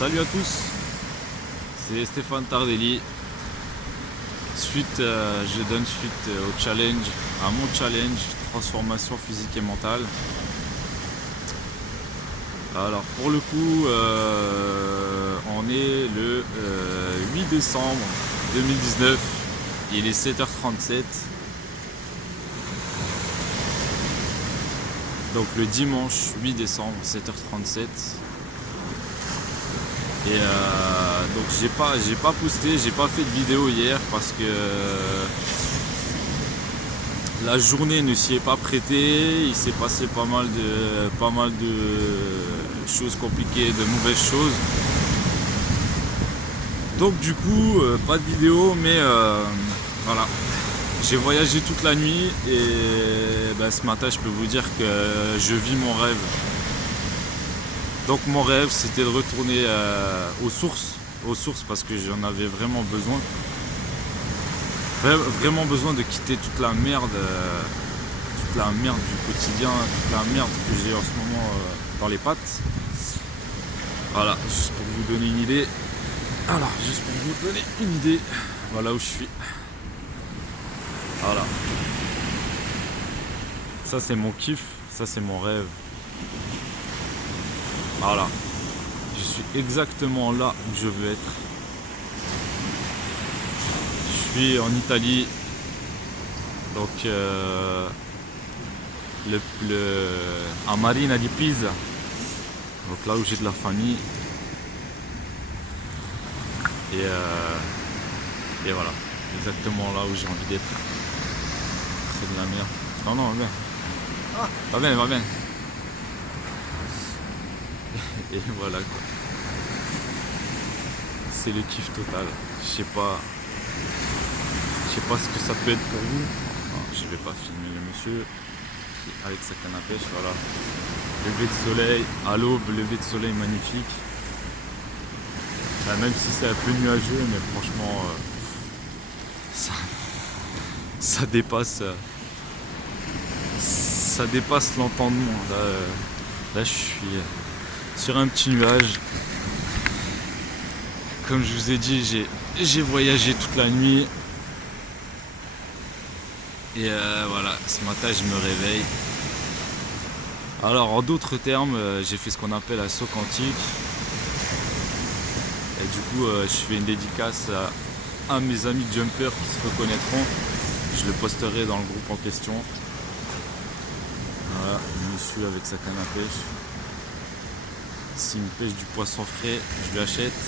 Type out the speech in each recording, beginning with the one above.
Salut à tous, c'est Stéphane Tardelli. Je donne suite au challenge, à mon challenge transformation physique et mentale. Alors pour le coup, on est le 8 décembre 2019, il est 7h37. Donc le dimanche 8 décembre 7h37. Et donc j'ai pas posté, j'ai pas fait de vidéo hier parce que la journée ne s'y est pas prêtée. Il s'est passé pas mal de choses compliquées, de mauvaises choses. Donc du coup pas de vidéo, mais voilà. J'ai voyagé toute la nuit et ce matin je peux vous dire que je vis mon rêve. Donc mon rêve c'était de retourner aux sources parce que j'en avais vraiment besoin. Vraiment besoin de quitter toute la merde du quotidien, toute la merde que j'ai en ce moment dans les pattes. Voilà, juste pour vous donner une idée. Voilà où je suis. Voilà. Ça c'est mon kiff, ça c'est mon rêve. Voilà. Je suis exactement là où je veux être. Je suis en Italie. Donc à Marina di Pisa. Donc là où j'ai de la famille. Et voilà. Exactement là où j'ai envie d'être. C'est de la merde. Non, va bien. Va bien. Et voilà quoi. C'est le kiff total. Je sais pas ce que ça peut être pour vous. Non, je vais pas filmer le monsieur avec sa canne à pêche. Voilà. Lever de soleil à l'aube, lever de soleil magnifique. Même si c'est un peu nuageux, mais franchement ça dépasse l'entendement. Là je suis sur un petit nuage. Comme je vous ai dit, j'ai voyagé toute la nuit. Et voilà, ce matin je me réveille. Alors en d'autres termes, j'ai fait ce qu'on appelle un saut quantique. Et du coup, je fais une dédicace à mes amis jumpers qui se reconnaîtront. Je le posterai dans le groupe en question. Voilà, le monsieur avec sa canne à pêche. S'il me pêche du poisson frais, je lui achète.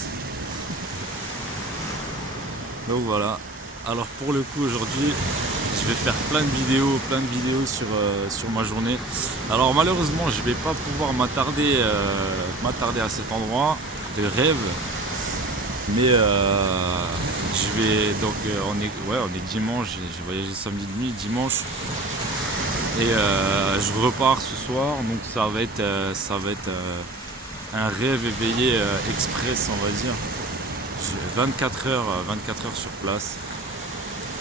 Donc voilà. Alors pour le coup aujourd'hui, je vais faire plein de vidéos sur ma journée. Alors malheureusement, je vais pas pouvoir m'attarder à cet endroit de rêve. Mais je vais donc on est dimanche, j'ai voyagé samedi de nuit, dimanche. Et je repars ce soir, donc ça va être un rêve éveillé express, on va dire. 24 heures sur place.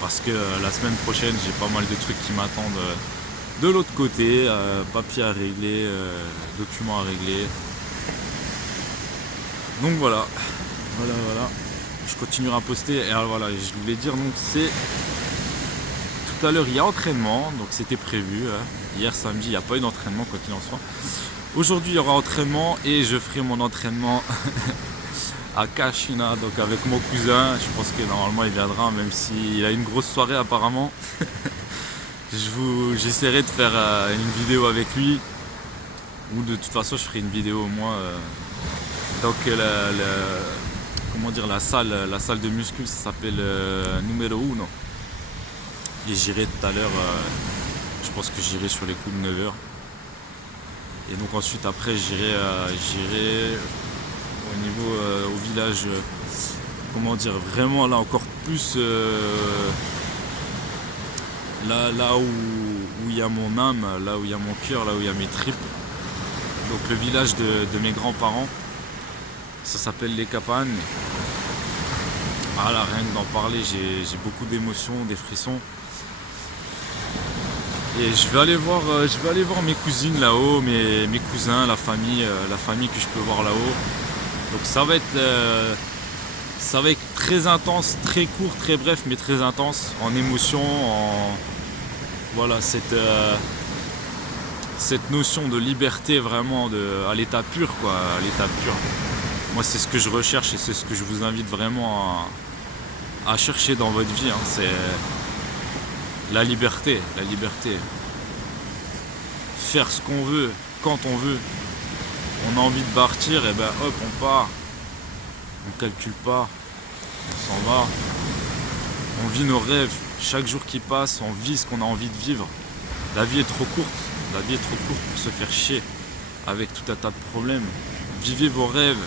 Parce que la semaine prochaine, j'ai pas mal de trucs qui m'attendent de l'autre côté. Papiers à régler, documents à régler. Donc voilà. Je continuerai à poster. Et alors voilà, je voulais dire, donc c'est... Tout à l'heure, il y a entraînement, donc c'était prévu. Hier samedi, il n'y a pas eu d'entraînement, quoi qu'il en soit. Aujourd'hui, il y aura entraînement et je ferai mon entraînement à Cascina, donc avec mon cousin. Je pense que normalement il viendra, même s'il a une grosse soirée apparemment. J'essaierai de faire une vidéo avec lui, ou de toute façon je ferai une vidéo au moins. Donc la salle de muscu, ça s'appelle Numéro 1. Et j'irai tout à l'heure, je pense que j'irai sur les coups de 9h. Et donc ensuite après j'irai au village, vraiment là encore plus là où il y a mon âme, là où il y a mon cœur, là où il y a mes tripes. Donc le village de mes grands-parents, ça s'appelle les Capanes. Voilà, rien que d'en parler, j'ai beaucoup d'émotions, des frissons. Et je vais aller voir mes cousines là-haut, mes cousins, la famille que je peux voir là-haut. Donc ça va être très intense, très court, très bref, mais très intense en émotion, en voilà cette notion de liberté vraiment à l'état pur, quoi, à l'état pur. Moi, c'est ce que je recherche et c'est ce que je vous invite vraiment à chercher dans votre vie, hein. C'est la liberté, la liberté. Faire ce qu'on veut, quand on veut. On a envie de partir, et ben hop, on part. On calcule pas, on s'en va. On vit nos rêves. Chaque jour qui passe, on vit ce qu'on a envie de vivre. La vie est trop courte. La vie est trop courte pour se faire chier avec tout un tas de problèmes. Vivez vos rêves.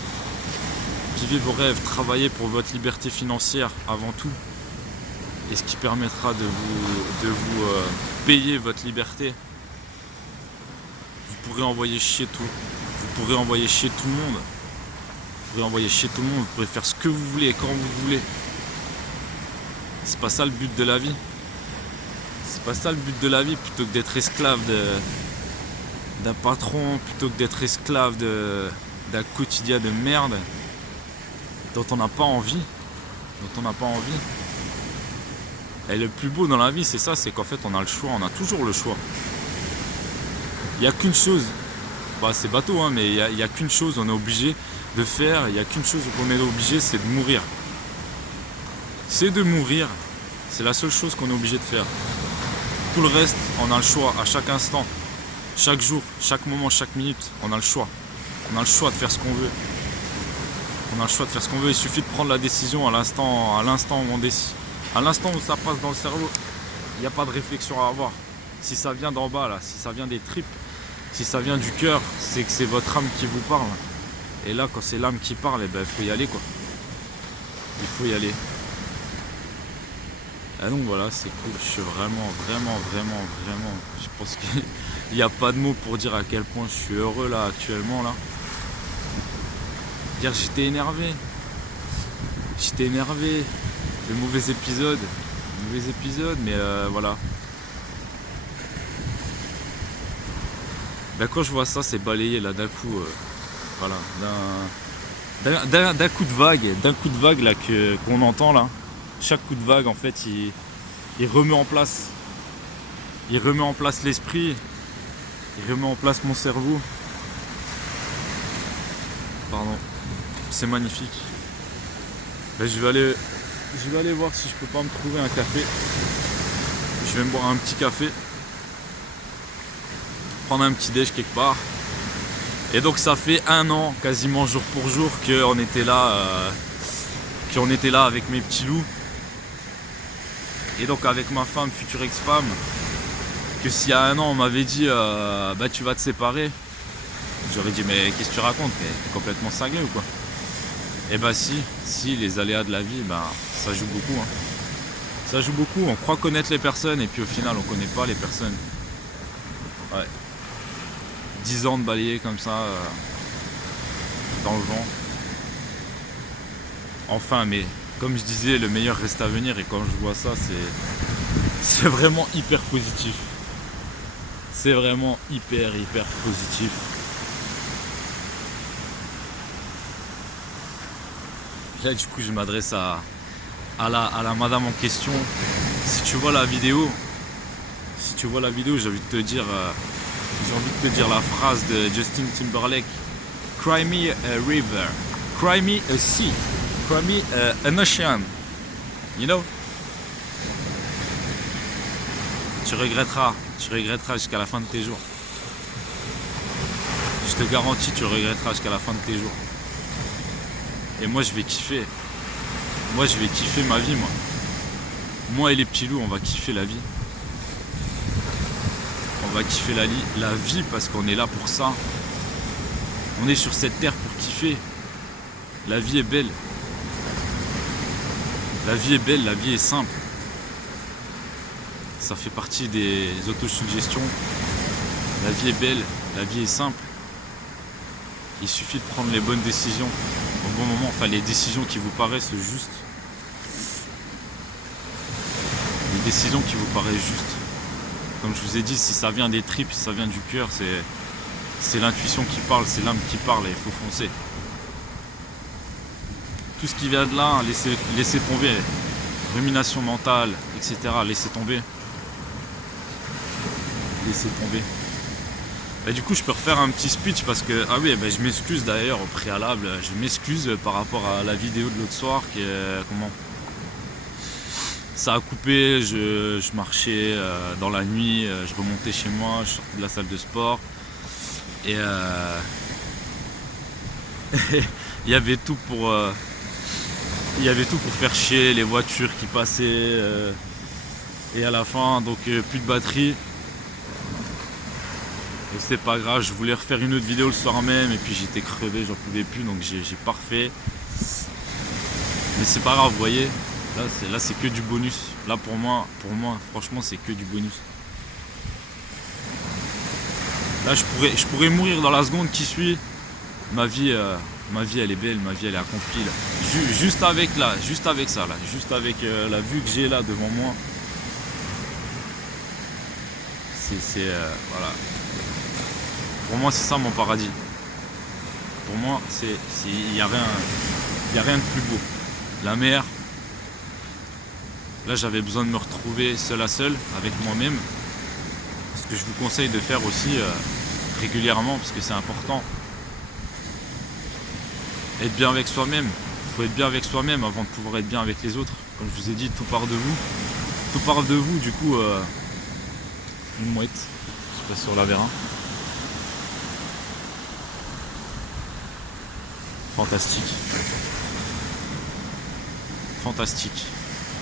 Vivez vos rêves. Travaillez pour votre liberté financière avant tout. Et ce qui permettra de vous payer votre liberté. Vous pourrez envoyer chier tout. Vous pourrez envoyer chier tout le monde. Vous pourrez envoyer chier tout le monde. Vous pourrez faire ce que vous voulez, quand vous voulez. C'est pas ça le but de la vie. C'est pas ça le but de la vie, plutôt que d'être esclave d'un patron, plutôt que d'être esclave d'un quotidien de merde dont on n'a pas envie. Dont on n'a pas envie. Et le plus beau dans la vie, c'est ça, c'est qu'en fait on a le choix, on a toujours le choix. Il n'y a qu'une chose, bah, c'est bateau, hein, mais il n'y a qu'une chose on est obligé de faire, il n'y a qu'une chose qu'on est obligé, c'est de mourir. C'est de mourir, c'est la seule chose qu'on est obligé de faire. Tout le reste, on a le choix à chaque instant, chaque jour, chaque moment, chaque minute, on a le choix. On a le choix de faire ce qu'on veut. On a le choix de faire ce qu'on veut, il suffit de prendre la décision à l'instant où on décide. À l'instant où ça passe dans le cerveau, il n'y a pas de réflexion à avoir. Si ça vient d'en bas, là, si ça vient des tripes, si ça vient du cœur, c'est que c'est votre âme qui vous parle. Et là, quand c'est l'âme qui parle, eh ben, il faut y aller, quoi. Il faut y aller. Et donc voilà, c'est cool. Je suis vraiment, je pense qu'il n'y a pas de mots pour dire à quel point je suis heureux là, actuellement, là. Hier, j'étais énervé. Le mauvais épisode, mais voilà. Ben, quand je vois ça, c'est balayé là d'un coup, voilà, d'un coup de vague là qu'on entend là. Chaque coup de vague en fait, il remet en place, l'esprit, il remet en place mon cerveau. Pardon, c'est magnifique. Ben, je vais aller voir si je peux pas me trouver un café. Je vais me boire un petit café. Prendre un petit déj quelque part. Et donc ça fait 1 an, quasiment jour pour jour, qu'on était là avec mes petits loups. Et donc avec ma femme, future ex-femme, que s'il y a 1 an on m'avait dit bah tu vas te séparer. J'aurais dit mais qu'est-ce que tu racontes, t'es complètement cinglé ou quoi? Et bah si, les aléas de la vie, bah, ça joue beaucoup, hein. Ça joue beaucoup, on croit connaître les personnes et puis au final on connaît pas les personnes. Ouais. 10 ans de balayer comme ça, dans le vent. Enfin, mais comme je disais, le meilleur reste à venir et quand je vois ça, c'est vraiment hyper positif. C'est vraiment hyper positif. Là du coup je m'adresse à la madame en question. Si tu vois la vidéo, j'ai envie de te dire la phrase de Justin Timberlake: Cry me a river, cry me a sea, cry me an ocean. You know? Tu regretteras jusqu'à la fin de tes jours. Je te garantis, tu regretteras jusqu'à la fin de tes jours. Et moi je vais kiffer. Moi je vais kiffer ma vie, moi. Moi et les petits loups, on va kiffer la vie. On va kiffer la vie parce qu'on est là pour ça. On est sur cette terre pour kiffer. La vie est belle. La vie est belle, la vie est simple. Ça fait partie des autosuggestions. La vie est belle, la vie est simple. Il suffit de prendre les bonnes décisions au bon moment, enfin les décisions qui vous paraissent justes. Les décisions qui vous paraissent justes. Comme je vous ai dit, si ça vient des tripes, si ça vient du cœur, c'est l'intuition qui parle, c'est l'âme qui parle et il faut foncer. tout ce qui vient de là, laissez tomber. Rumination mentale, etc. Laissez tomber. Laissez tomber. Et du coup, je peux refaire un petit speech parce que, ah oui, je m'excuse d'ailleurs au préalable. Je m'excuse par rapport à la vidéo de l'autre soir qui est, comment ça a coupé, je marchais dans la nuit, je remontais chez moi, je sortais de la salle de sport et il y avait tout pour faire chier les voitures qui passaient et à la fin donc plus de batterie. Et c'est pas grave, je voulais refaire une autre vidéo le soir même et puis j'étais crevé, j'en pouvais plus, donc j'ai pas refait. Mais c'est pas grave, vous voyez. Là c'est que du bonus. Là pour moi franchement c'est que du bonus. Là je pourrais mourir dans la seconde qui suit. Ma vie elle est belle, ma vie elle est accomplie là. Juste avec ça là, juste avec la vue que j'ai là devant moi. C'est voilà. Pour moi c'est ça mon paradis. Pour moi il y a rien de plus beau. La mer. Là j'avais besoin de me retrouver seul à seul avec moi-même. Ce que je vous conseille de faire aussi régulièrement parce que c'est important. Être bien avec soi-même. Il faut être bien avec soi-même avant de pouvoir être bien avec les autres. Comme je vous ai dit, tout part de vous. Tout part de vous, du coup une mouette. Je passe sur la verra. Fantastique. Fantastique.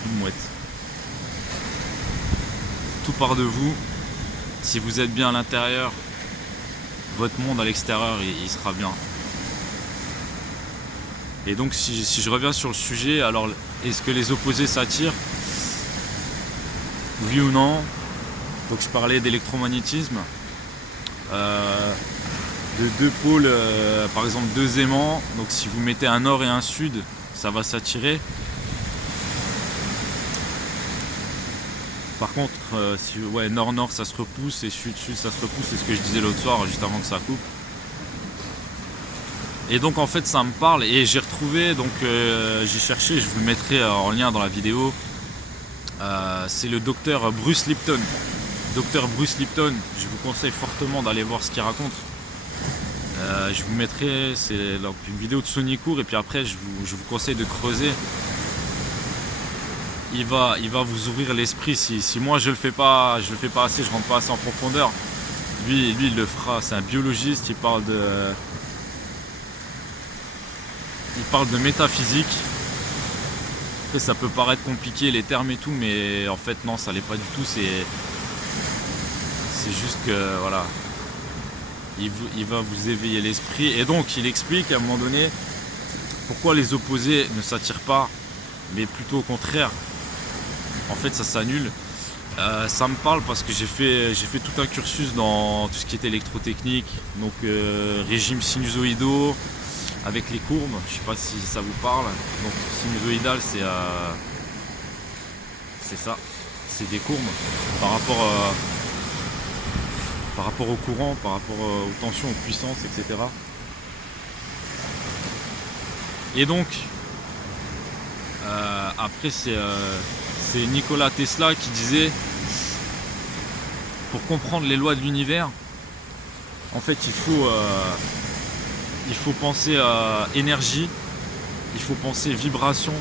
Une mouette. Tout part de vous. Si vous êtes bien à l'intérieur, votre monde à l'extérieur, il sera bien. Et donc si je reviens sur le sujet, alors est-ce que les opposés s'attirent? Oui ou non? Donc je parlais d'électromagnétisme. De deux pôles, par exemple deux aimants. Donc si vous mettez un nord et un sud, ça va s'attirer. Par contre, si nord-nord ça se repousse et sud-sud ça se repousse, c'est ce que je disais l'autre soir juste avant que ça coupe. Et donc en fait ça me parle et j'ai retrouvé, donc j'ai cherché, je vous le mettrai en lien dans la vidéo. C'est le docteur Bruce Lipton. Docteur Bruce Lipton, je vous conseille fortement d'aller voir ce qu'il raconte. Je vous mettrai, c'est une vidéo de Sonicourt et puis après je vous conseille de creuser. Il va vous ouvrir l'esprit. Si moi je le fais pas assez, je rentre pas assez en profondeur. Lui il le fera, c'est un biologiste, il parle de métaphysique. Après ça peut paraître compliqué les termes et tout, mais en fait non, ça l'est pas du tout, c'est juste que voilà. Il va vous éveiller l'esprit et donc il explique à un moment donné pourquoi les opposés ne s'attirent pas, mais plutôt au contraire. En fait ça s'annule. Ça me parle parce que j'ai fait tout un cursus dans tout ce qui était électrotechnique, donc régime sinusoïdaux avec les courbes, je sais pas si ça vous parle. Donc sinusoïdal c'est ça, c'est des courbes par rapport au courant, par rapport aux tensions, aux puissances, etc. Et donc après c'est Nikola Tesla qui disait, pour comprendre les lois de l'univers, en fait il faut penser à énergie, il faut penser vibration.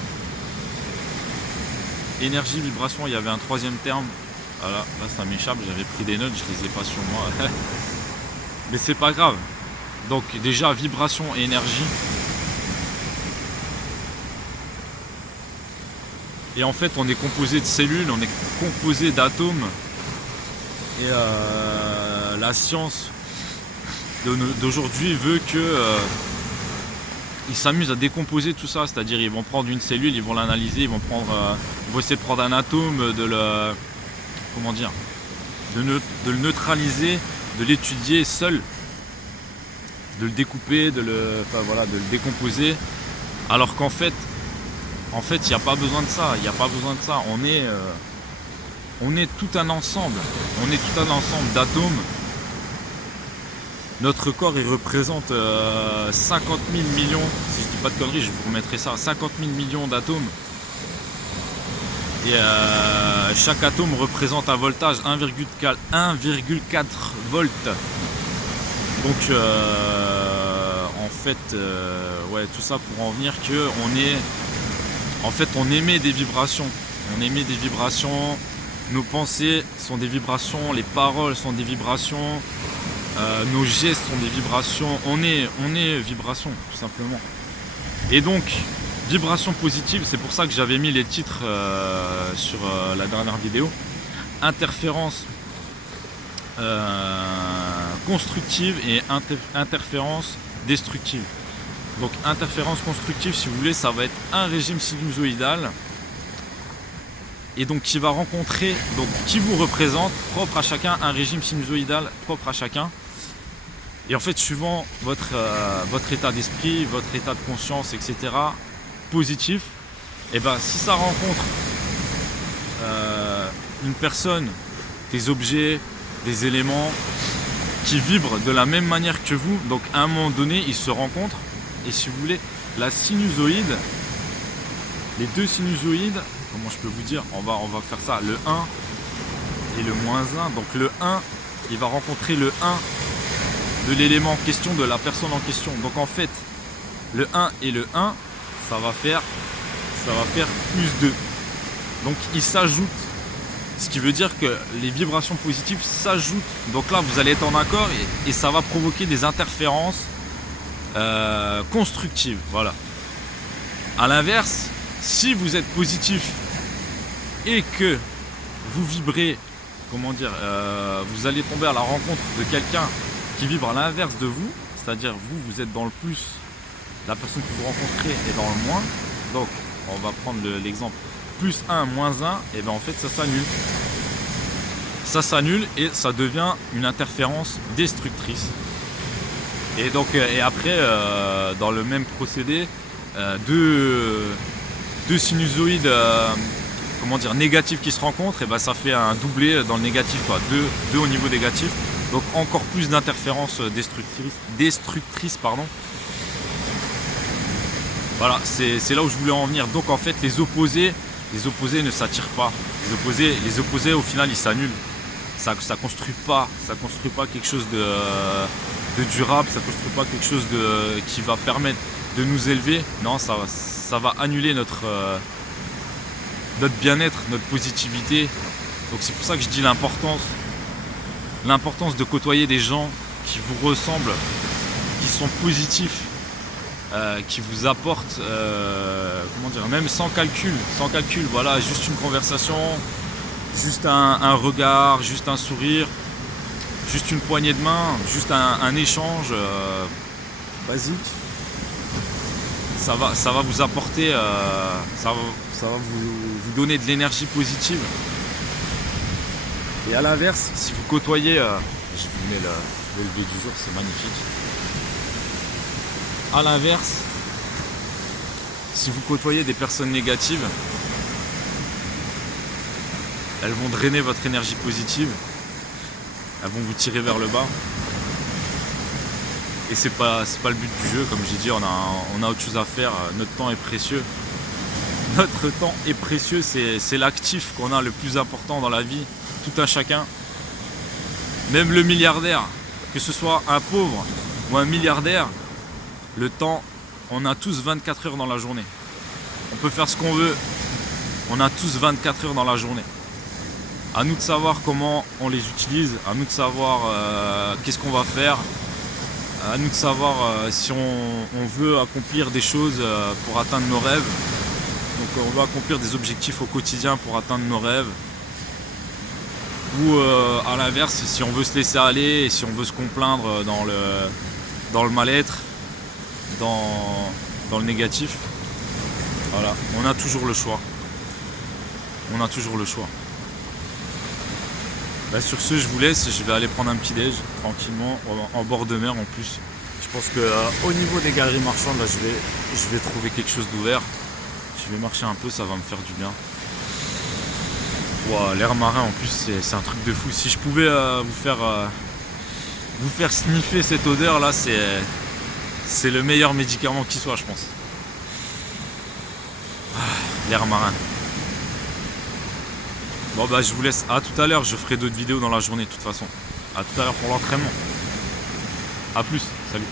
Énergie, vibration, il y avait un troisième terme. Voilà, là ça m'échappe, j'avais pris des notes, je les ai pas sur moi. Mais c'est pas grave. Donc déjà vibration et énergie. Et en fait on est composé de cellules, on est composé d'atomes. Et la science d'aujourd'hui veut que ils s'amusent à décomposer tout ça, c'est-à-dire ils vont prendre une cellule, ils vont l'analyser, ils vont essayer de prendre un atome, de le neutraliser, de l'étudier seul, de le découper, de le décomposer, alors qu'en fait il n'y a pas besoin de ça, on est tout un ensemble d'atomes Notre corps, il représente 50 000 millions, si je dis pas de conneries, je vous remettrai ça, 50 000 millions d'atomes. Et chaque atome représente un voltage 1,4 volts. Donc en fait, ouais, tout ça pour en venir que on émet des vibrations. On émet des vibrations. Nos pensées sont des vibrations, les paroles sont des vibrations, nos gestes sont des vibrations. On est vibration, tout simplement. Et donc, vibration positive, c'est pour ça que j'avais mis les titres sur la dernière vidéo. Interférence constructive et interférence destructive. Donc interférence constructive, si vous voulez, ça va être un régime sinusoïdal et donc qui va rencontrer, donc qui vous représente, propre à chacun, un régime sinusoïdal propre à chacun. Et en fait, suivant votre état d'esprit, votre état de conscience, etc., positif, et ben si ça rencontre une personne, des objets, des éléments qui vibrent de la même manière que vous, donc à un moment donné ils se rencontrent, et si vous voulez, la sinusoïde, les deux sinusoïdes, comment je peux vous dire, on va faire ça, le 1 et le moins 1, donc le 1 il va rencontrer le 1 de l'élément en question, de la personne en question, donc en fait le 1 et le 1 ça va faire plus 2, donc ils s'ajoutent. Ce qui veut dire que les vibrations positives s'ajoutent. Donc là, vous allez être en accord et ça va provoquer des interférences constructives. Voilà. A l'inverse, si vous êtes positif et que vous vibrez, comment dire, vous allez tomber à la rencontre de quelqu'un qui vibre à l'inverse de vous, c'est-à-dire vous êtes dans le plus, la personne que vous rencontrez est dans le moins. Donc, on va prendre l'exemple. Plus 1, moins 1, et bien en fait ça s'annule. Ça s'annule et ça devient une interférence destructrice. Et donc et après dans le même procédé, deux sinusoïdes comment dire, négatifs qui se rencontrent, et ben ça fait un doublé dans le négatif, quoi. Deux au niveau négatif. Donc encore plus d'interférences destructrices, pardon. Voilà, c'est là où je voulais en venir. Donc en fait les opposés ne s'attirent pas. Les opposés au final ils s'annulent. Ça construit pas quelque chose de durable, ça construit pas quelque chose qui va permettre de nous élever. Non, ça va annuler notre bien-être, notre positivité. Donc c'est pour ça que je dis l'importance de côtoyer des gens qui vous ressemblent, qui sont positifs. Qui vous apporte, comment dire, même sans calcul, voilà, juste une conversation, juste un regard, juste un sourire, juste une poignée de main, juste un échange basique. Ça va vous apporter, ça va vous donner de l'énergie positive. Et à l'inverse, si vous côtoyez, je vous mets le lever du jour, c'est magnifique. A l'inverse, si vous côtoyez des personnes négatives, elles vont drainer votre énergie positive, elles vont vous tirer vers le bas. Et c'est pas le but du jeu, comme j'ai dit, on a autre chose à faire, notre temps est précieux. Notre temps est précieux, c'est l'actif qu'on a le plus important dans la vie, tout un chacun. Même le milliardaire, que ce soit un pauvre ou un milliardaire, le temps, on a tous 24 heures dans la journée. On peut faire ce qu'on veut. On a tous 24 heures dans la journée. À nous de savoir comment on les utilise. À nous de savoir qu'est-ce qu'on va faire. À nous de savoir si on veut accomplir des choses pour atteindre nos rêves. Donc on veut accomplir des objectifs au quotidien pour atteindre nos rêves. Ou à l'inverse, si on veut se laisser aller et si on veut se complaindre dans le mal-être. Dans le négatif, voilà, on a toujours le choix. Là, sur ce, je vous laisse, je vais aller prendre un petit déj tranquillement en bord de mer en plus. Je pense que au niveau des galeries marchandes, là, je vais trouver quelque chose d'ouvert. Je vais marcher un peu, ça va me faire du bien. Wow, l'air marin en plus, c'est un truc de fou. Si je pouvais vous faire vous faire sniffer cette odeur là, c'est le meilleur médicament qui soit, je pense. L'air marin. Bon bah je vous laisse, à tout à l'heure, je ferai d'autres vidéos dans la journée de toute façon. À tout à l'heure pour l'entraînement. A plus, salut.